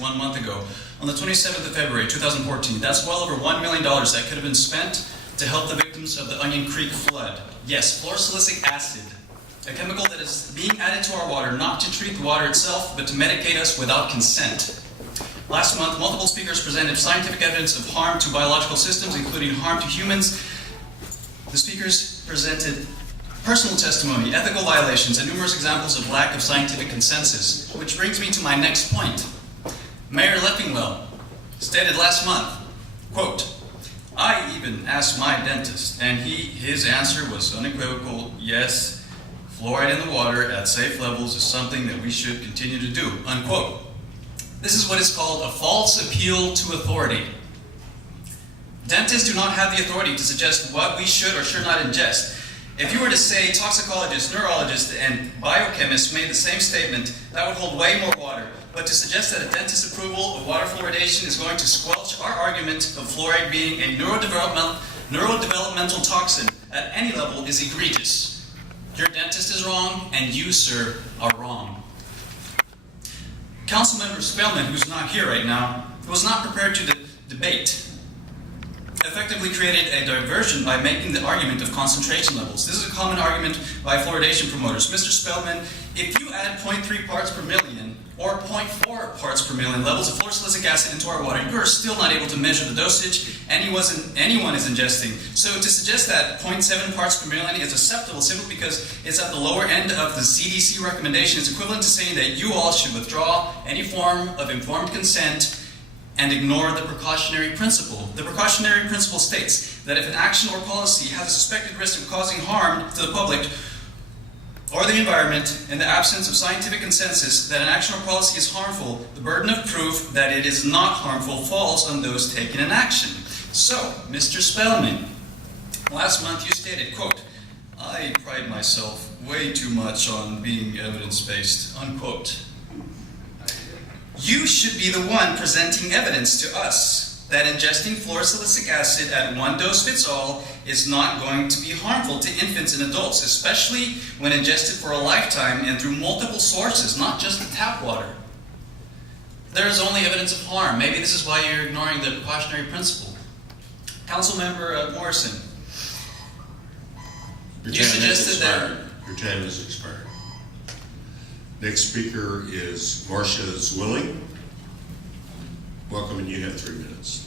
1 month ago, on the 27th of February 2014. That's well over $1 million that could have been spent to help the victims of the Onion Creek flood. Yes, fluorosilicic acid, a chemical that is being added to our water not to treat the water itself, but to medicate us without consent. Last month, multiple speakers presented scientific evidence of harm to biological systems, including harm to humans. The speakers presented personal testimony, ethical violations, and numerous examples of lack of scientific consensus. Which brings me to my next point. Mayor Leffingwell stated last month, quote, "I even asked my dentist, and his answer was unequivocal, yes, fluoride in the water at safe levels is something that we should continue to do," unquote. This is what is called a false appeal to authority. Dentists do not have the authority to suggest what we should or should not ingest. If you were to say toxicologists, neurologists, and biochemists made the same statement, that would hold way more water. But to suggest that a dentist's approval of water fluoridation is going to squelch our argument of fluoride being a neurodevelopmental toxin at any level is egregious. Your dentist is wrong, and you, sir, are wrong. Councilmember Spellman, who's not here right now, was not prepared to debate, effectively created a diversion by making the argument of concentration levels. This is a common argument by fluoridation promoters. Mr. Spellman, if you add 0.3 parts per million or 0.4 parts per million levels of fluorosilicic acid into our water, you are still not able to measure the dosage anyone is ingesting. So to suggest that 0.7 parts per million is acceptable simply because it's at the lower end of the CDC recommendation is equivalent to saying that you all should withdraw any form of informed consent and ignore the precautionary principle. The precautionary principle states that if an action or policy has a suspected risk of causing harm to the public or the environment, in the absence of scientific consensus that an action or policy is harmful, the burden of proof that it is not harmful falls on those taking an action. So, Mr. Spellman, last month you stated, quote, "I pride myself way too much on being evidence-based," unquote. You should be the one presenting evidence to us that ingesting fluorosilicic acid at one dose fits all is not going to be harmful to infants and adults, especially when ingested for a lifetime and through multiple sources, not just the tap water. There is only evidence of harm. Maybe this is why you're ignoring the precautionary principle. Councilmember Morrison, you suggested that... Your time has expired. Next speaker is Marcia Zwilling. Welcome, and you have 3 minutes.